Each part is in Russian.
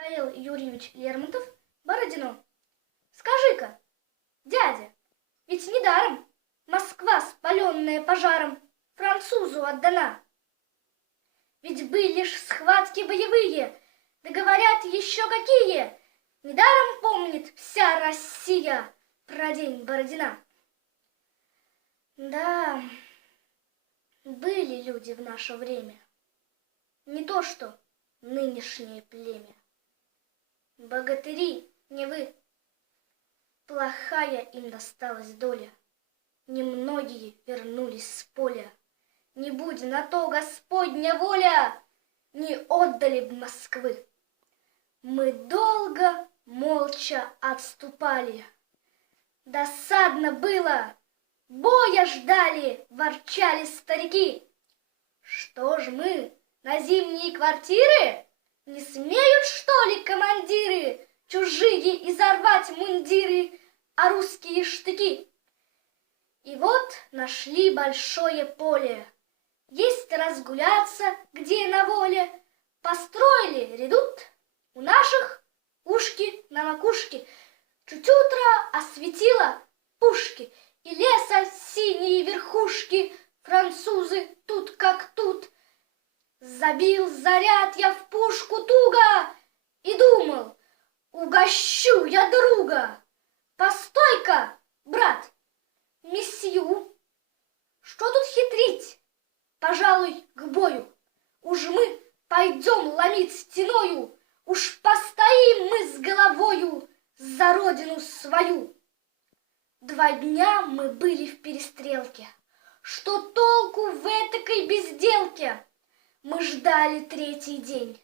Михаил Юрьевич Лермонтов, Бородино. Скажи-ка, дядя, ведь недаром Москва, спаленная пожаром, французу отдана. Ведь были ж схватки боевые, да говорят еще какие. Недаром помнит вся Россия про день Бородина. Да, были люди в наше время, не то что нынешнее племя. Богатыри, не вы, плохая им досталась доля. Немногие вернулись с поля. Не будь на то Господня воля, не отдали б Москвы. Мы долго молча отступали. Досадно было, боя ждали, ворчали старики. Что ж мы, на зимние квартиры? Не смеют, что ли, командиры чужие изорвать мундиры, а русские штыки? И вот нашли большое поле. Есть разгуляться, где на воле. Построили редут, у наших ушки на макушке. Чуть утро осветило пушки, и леса синие верхушки. Французы тут как тут. Забил заряд я в пушку туго и думал, угощу я друга. Постой-ка, брат, месью, что тут хитрить? Пожалуй, к бою. Уж мы пойдем ломить стеною, уж постоим мы с головою за родину свою. 2 дня мы были в перестрелке. Что толку в этакой безделке? Мы ждали 3-й день.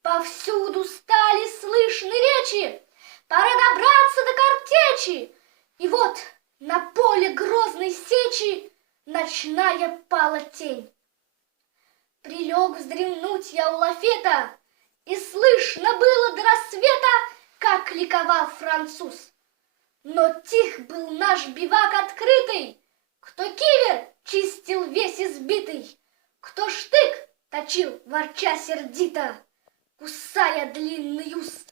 Повсюду стали слышны речи. Пора добраться до картечи. И вот на поле грозной сечи ночная пала тень. Прилег вздремнуть я у лафета, и слышно было до рассвета, как ликовал француз. Но тих был наш бивак открытый, кто кивер чистил весь избитый, кто штык точил, ворча сердито, кусая длинный уст.